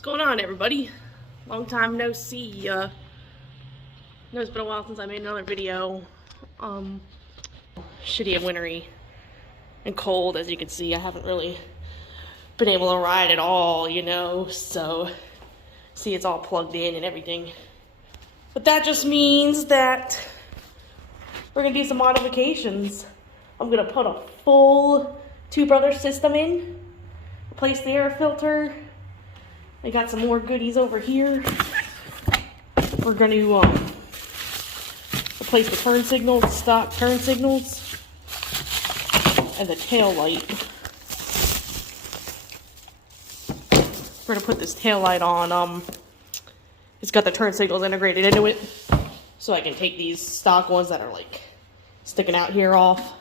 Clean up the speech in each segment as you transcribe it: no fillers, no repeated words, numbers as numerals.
What's going on, everybody? Long time no see. Know it's been a while since I made another video. Shitty and wintry and cold, as you can see. I haven't really been able to ride at all, you know, so see, it's all plugged in and everything. But that just means that we're gonna do some modifications. I'm gonna put a full two-brother system in, replace the air filter. I got some more goodies over here. We're going to replace the turn signals, stock turn signals, and the tail light. We're going to put this tail light on. It's got the turn signals integrated into it, so I can take these stock ones that are like sticking out here off,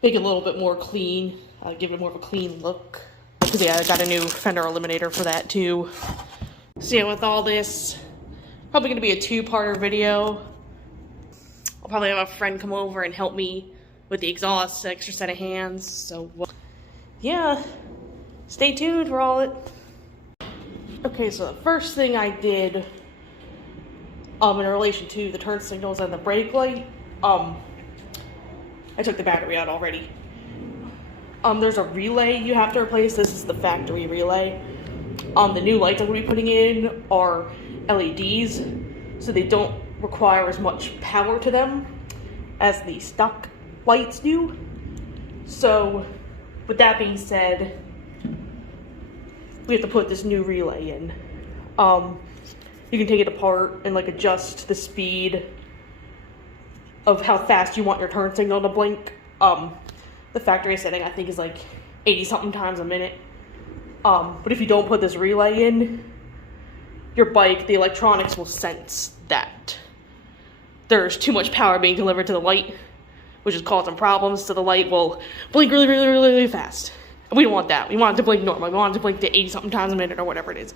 make it a little bit more clean, give it more of a clean look. Because yeah, I got a new fender eliminator for that too. So yeah, with all this, probably gonna be a two-parter video. I'll probably have a friend come over and help me with the exhaust, extra set of hands. So yeah, stay tuned for all it. Okay, so the first thing I did in relation to the turn signals and the brake light, I took the battery out already. There's a relay you have to replace. This is the factory relay. The new lights I'm going to be putting in are LEDs, so they don't require as much power to them as the stock lights do. So, with that being said, we have to put this new relay in. You can take it apart and like adjust the speed of how fast you want your turn signal to blink. The factory setting, I think, is like 80-something times a minute. But if you don't put this relay in, your bike, the electronics will sense that there's too much power being delivered to the light, which is causing problems. So the light will blink really fast. And we don't want that. We want it to blink normal. We want it to blink to 80-something times a minute or whatever it is.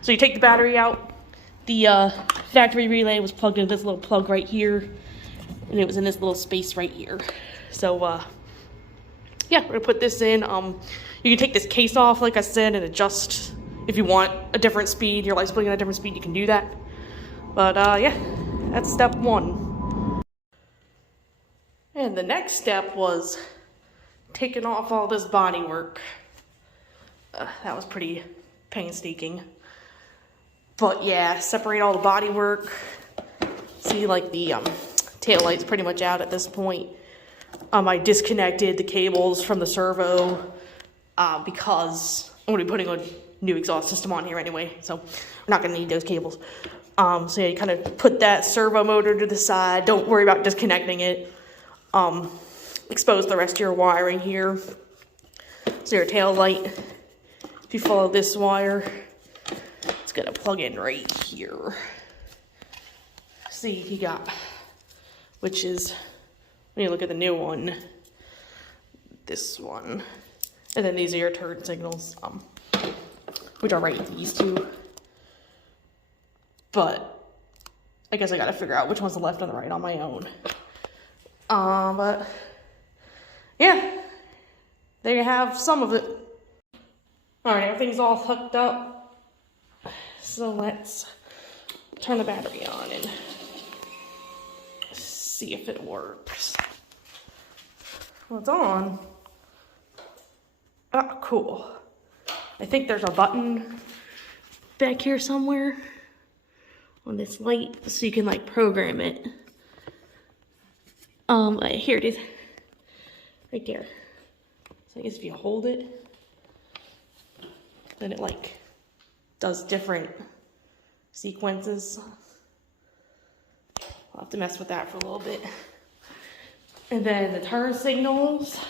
So you take the battery out. The factory relay was plugged into this little plug right here, and it was in this little space right here. So, yeah, we're gonna put this in. You can take this case off, like I said, and adjust if you want a different speed. Your light's blinking at a different speed, you can do that. But yeah, that's step one. And the next step was taking off all this bodywork. That was pretty painstaking. But yeah, separate all the bodywork. See, like the tail light's pretty much out at this point. I disconnected the cables from the servo because I'm going to be putting a new exhaust system on here anyway, so we're not going to need those cables. So yeah, you kind of put that servo motor to the side. Don't worry about disconnecting it. Expose the rest of your wiring here. So your tail light, if you follow this wire, it's going to plug in right here. See, you got, which is, when you look at the new one, this one, and then these are your turn signals, which are right, these two. But I guess I gotta figure out which one's the left and the right on my own. But yeah, there you have some of it. All right, everything's all hooked up. So let's turn the battery on and see if it works. Well, it's on. Oh, cool. I think there's a button back here somewhere on this light, so you can like program it. Here it is, right there. So I guess if you hold it, then it like does different sequences. I'll have to mess with that for a little bit. And then the turn signals.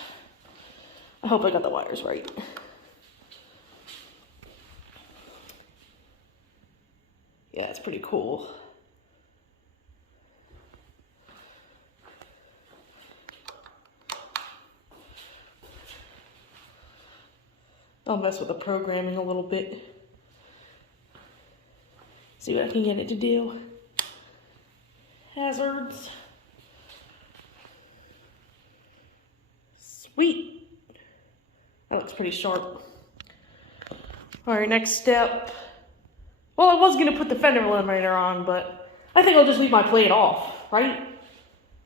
I hope I got the wires right. Yeah, it's pretty cool. I'll mess with the programming a little bit. See what I can get it to do. Hazards. Sweet. That looks pretty sharp. Alright, next step. Well, I was gonna put the fender eliminator on, but I think I'll just leave my plate off, right?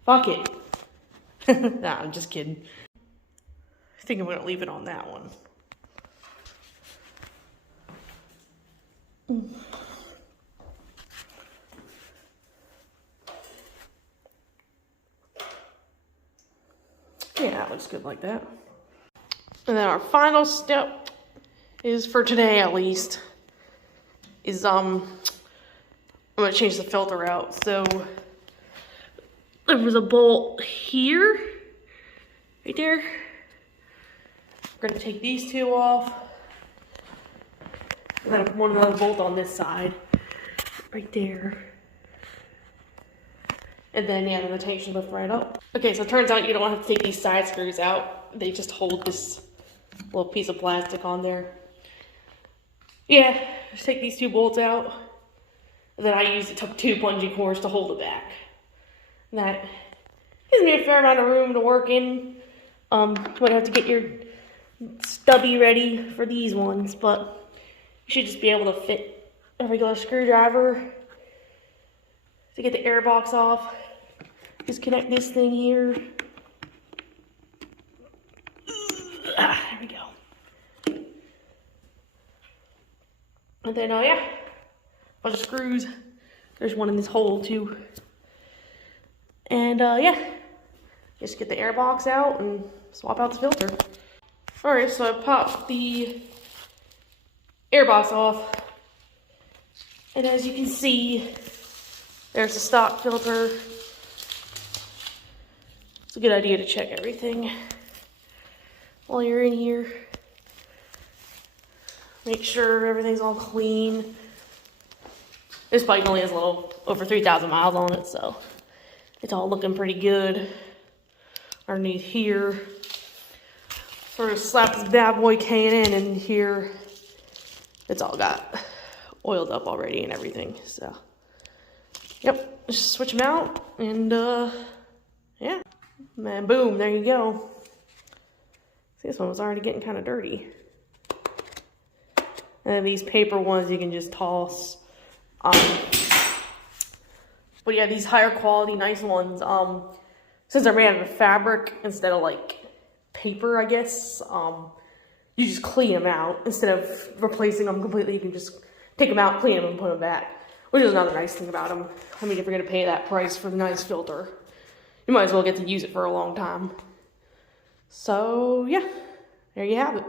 Fuck it. Nah, I'm just kidding. I think I'm gonna leave it on that one. Yeah, that looks good like that. And then our final step is, for today at least, is I'm gonna change the filter out. So there was a bolt here, right there. We're gonna take these two off. And then one another bolt on this side, right there. And then, yeah, the tank should lift right up. Okay, so it turns out you don't have to take these side screws out. They just hold this little piece of plastic on there. Yeah, just take these two bolts out. And then I took two bungee cords to hold it back. And that gives me a fair amount of room to work in. You might have to get your stubby ready for these ones, but you should just be able to fit a regular screwdriver to get the air box off. Just connect this thing here. There we go. And then, yeah, a bunch of screws. There's one in this hole too. And yeah, just get the air box out and swap out the filter. Alright, so I popped the air box off. And as you can see, there's the stock filter. It's a good idea to check everything while you're in here. Make sure everything's all clean. This bike only has a little over 3,000 miles on it, so it's all looking pretty good. Underneath here, sort of slap this bad boy K&N in here. It's all got oiled up already and everything, so. Yep, just switch them out, and yeah. And boom, there you go. See, this one was already getting kind of dirty. And then these paper ones you can just toss. But yeah, these higher quality, nice ones, since they're made out of fabric instead of like paper, I guess, you just clean them out. Instead of replacing them completely, you can just take them out, clean them, and put them back. Which is another nice thing about them. I mean, if you're gonna pay that price for the nice filter, you might as well get to use it for a long time. So yeah, there you have it.